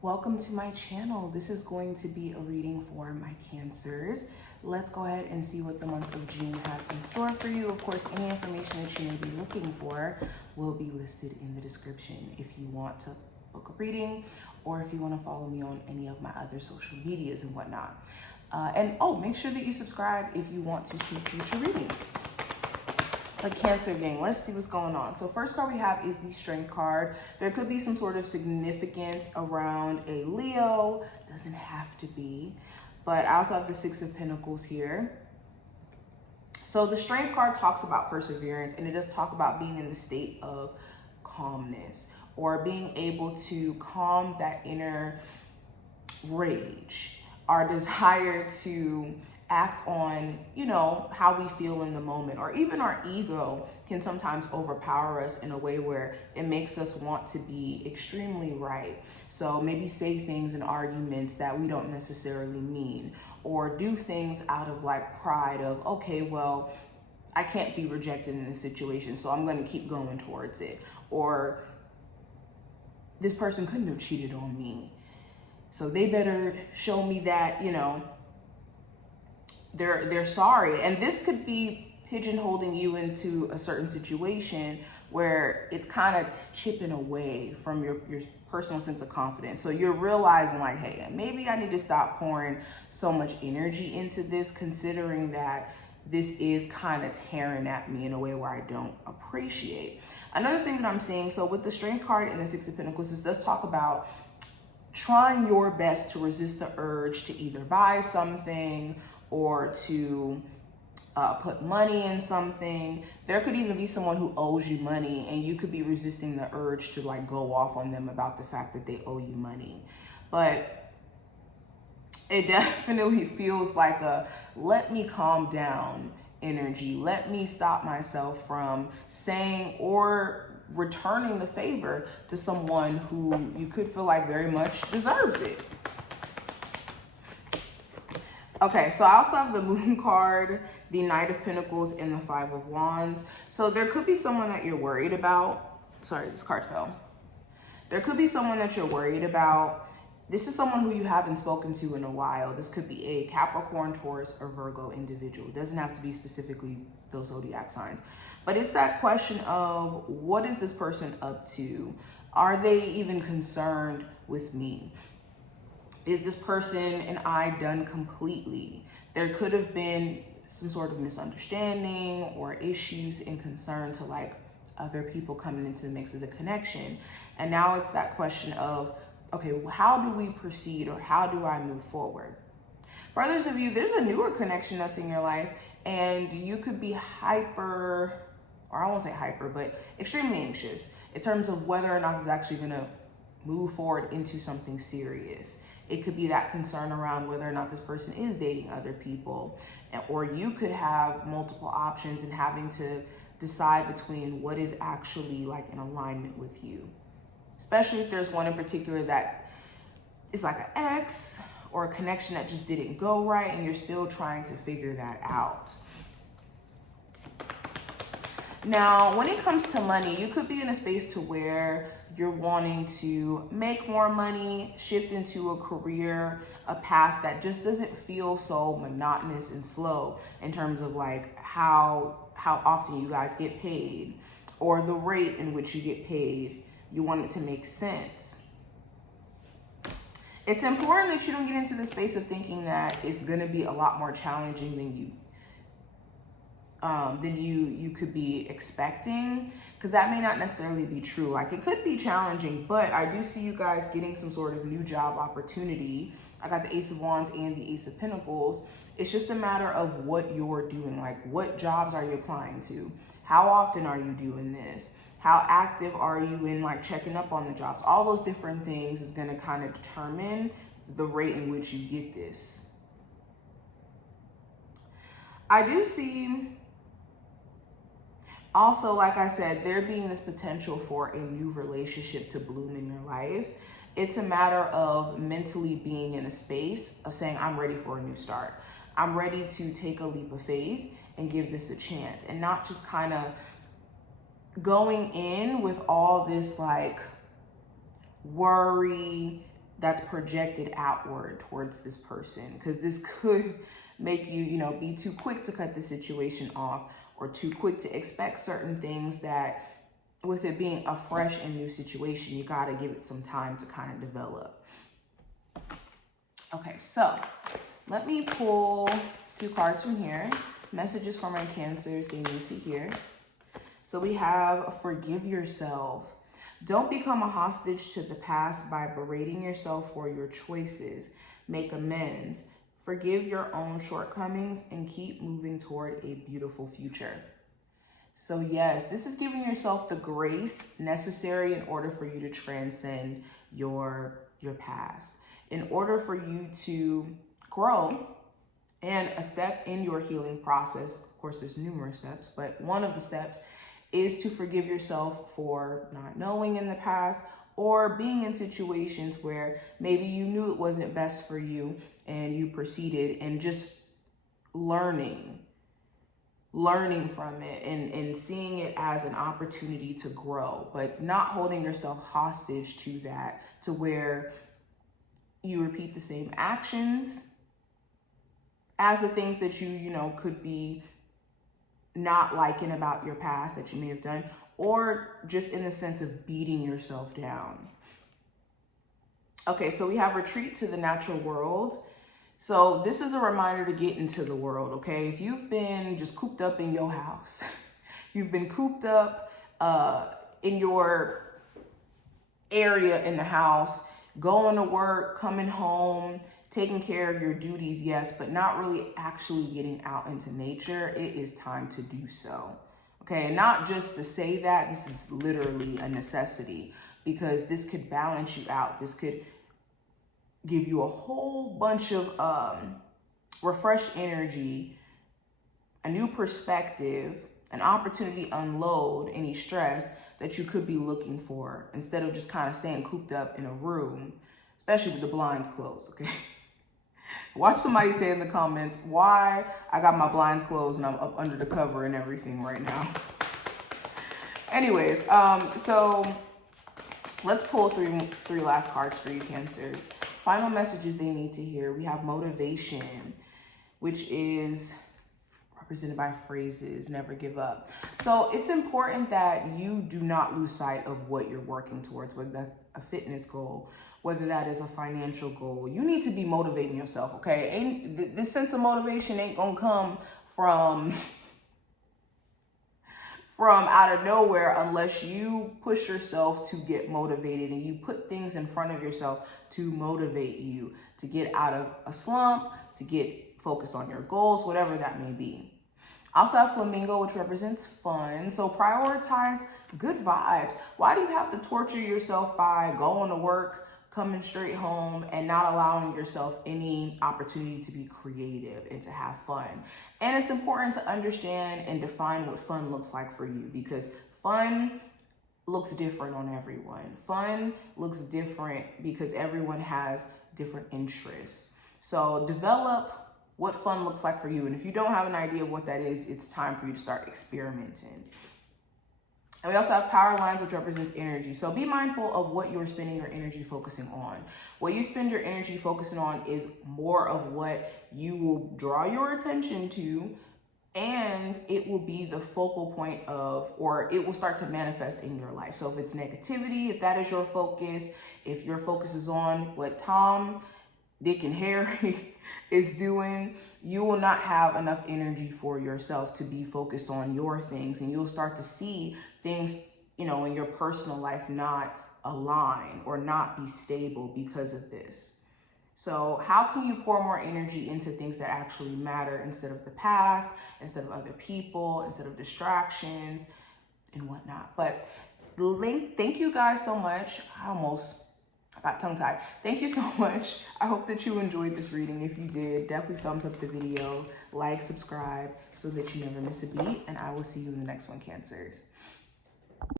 Welcome to my channel. This is going to be a reading for my Cancers. Let's go ahead and see what the month of June has in store for you. Of course, any information that you may be looking for will be listed in the description if you want to book a reading or if you want to follow me on any of my other social medias and whatnot. Make sure that you subscribe if you want to see future readings. The Cancer gang, let's see what's going on. So first card we have is the Strength card. There could be some sort of significance around a Leo. Doesn't have to be. But I also have the Six of Pentacles here. So the Strength card talks about perseverance, and it does talk about being in the state of calmness or being able to calm that inner rage, our desire to act on, how we feel in the moment, or even our ego can sometimes overpower us in a way where it makes us want to be extremely right. So maybe say things in arguments that we don't necessarily mean, or do things out of like pride of, okay, well, I can't be rejected in this situation, so I'm going to keep going towards it. Or this person couldn't have cheated on me, so they better show me that, they're sorry. And this could be pigeonholing you into a certain situation where it's kind of chipping away from your personal sense of confidence. So you're realizing like, hey, maybe I need to stop pouring so much energy into this, considering that this is kind of tearing at me in a way where I don't appreciate. Another thing that I'm seeing, so with the Strength card and the Six of Pentacles, this does talk about trying your best to resist the urge to either buy something or to put money in something. There could even be someone who owes you money, and you could be resisting the urge to like go off on them about the fact that they owe you money. But it definitely feels like a let me calm down energy. Let me stop myself from saying or returning the favor to someone who you could feel like very much deserves it. Okay, so I also have the Moon card, the Knight of Pentacles, and the Five of Wands. So there could be someone that you're worried about. Sorry, this card fell. There could be someone that you're worried about. This is someone who you haven't spoken to in a while. This could be a Capricorn, Taurus, or Virgo individual. It doesn't have to be specifically those zodiac signs. But it's that question of, what is this person up to? Are they even concerned with me? Is this person and I done completely? There could have been some sort of misunderstanding or issues in concern to like other people coming into the mix of the connection. And now it's that question of, okay, how do we proceed, or how do I move forward? For others of you, there's a newer connection that's in your life, and you could be hyper, or I won't say hyper, but extremely anxious in terms of whether or not this is actually gonna move forward into something serious. It could be that concern around whether or not this person is dating other people, or you could have multiple options and having to decide between what is actually like in alignment with you. Especially if there's one in particular that is like an ex or a connection that just didn't go right and you're still trying to figure that out. Now, when it comes to money, you could be in a space to where you're wanting to make more money, shift into a career, a path that just doesn't feel so monotonous and slow in terms of like how often you guys get paid or the rate in which you get paid. You want it to make sense. It's important that you don't get into the space of thinking that it's going to be a lot more challenging than you could be expecting, because that may not necessarily be true. Like, it could be challenging, but I do see you guys getting some sort of new job opportunity. I got the Ace of Wands and the Ace of Pentacles. It's just a matter of what you're doing. Like, what jobs are you applying to? How often are you doing this? How active are you in like checking up on the jobs? All those different things is going to kind of determine the rate in which you get this. I do see also, like I said, there being this potential for a new relationship to bloom in your life. It's a matter of mentally being in a space of saying, I'm ready for a new start. I'm ready to take a leap of faith and give this a chance, and not just kind of going in with all this like worry that's projected outward towards this person, because this could make you, you know, be too quick to cut the situation off, or too quick to expect certain things that, with it being a fresh and new situation, you got to give it some time to kind of develop. Okay, so let me pull 2 cards from here. Messages for my Cancers they need to hear. So we have forgive yourself. Don't become a hostage to the past by berating yourself for your choices. Make amends. Forgive your own shortcomings and keep moving toward a beautiful future. So yes, this is giving yourself the grace necessary in order for you to transcend your past. In order for you to grow, and a step in your healing process, of course, there's numerous steps, but one of the steps is to forgive yourself for not knowing in the past, or being in situations where maybe you knew it wasn't best for you and you proceeded, and just learning from it and seeing it as an opportunity to grow, but not holding yourself hostage to that, to where you repeat the same actions as the things that you know, could be not liking about your past that you may have done, or just in the sense of beating yourself down. Okay, so we have retreat to the natural world. So this is a reminder to get into the world, okay? If you've been just cooped up in your house, you've been cooped up in your area in the house, going to work, coming home, taking care of your duties, yes, but not really actually getting out into nature, it is time to do so. Okay, and not just to say that, this is literally a necessity, because this could balance you out. This could give you a whole bunch of refreshed energy, a new perspective, an opportunity to unload any stress that you could be looking for, instead of just kind of staying cooped up in a room, especially with the blinds closed, okay? Watch somebody say in the comments why I got my blinds closed and I'm up under the cover and everything right now. Anyways, so let's pull three last cards for you, Cancers. Final messages they need to hear. We have motivation, which is represented by phrases, never give up. So it's important that you do not lose sight of what you're working towards, whether that's a fitness goal, whether that is a financial goal. You need to be motivating yourself, okay? This sense of motivation ain't gonna come from out of nowhere unless you push yourself to get motivated, and you put things in front of yourself to motivate you to get out of a slump, to get focused on your goals, whatever that may be. I also have Flamingo, which represents fun. So prioritize good vibes. Why do you have to torture yourself by going to work, coming straight home, and not allowing yourself any opportunity to be creative and to have fun? And it's important to understand and define what fun looks like for you, because fun looks different on everyone. Fun looks different because everyone has different interests. So develop what fun looks like for you. And if you don't have an idea of what that is, it's time for you to start experimenting. And we also have power lines, which represents energy. So be mindful of what you're spending your energy focusing on. What you spend your energy focusing on is more of what you will draw your attention to, and it will be the focal point of, or it will start to manifest in your life. So if it's negativity, if that is your focus, if your focus is on what Tom, Dick, and Harry is doing, you will not have enough energy for yourself to be focused on your things, and you'll start to see things, you know, in your personal life not align or not be stable because of this. So how can you pour more energy into things that actually matter, instead of the past, instead of other people, instead of distractions and whatnot? But thank you guys so much. I got tongue-tied. Thank you so much. I hope that you enjoyed this reading. If you did, definitely thumbs up the video, like, subscribe, so that you never miss a beat. And I will see you in the next one, Cancers.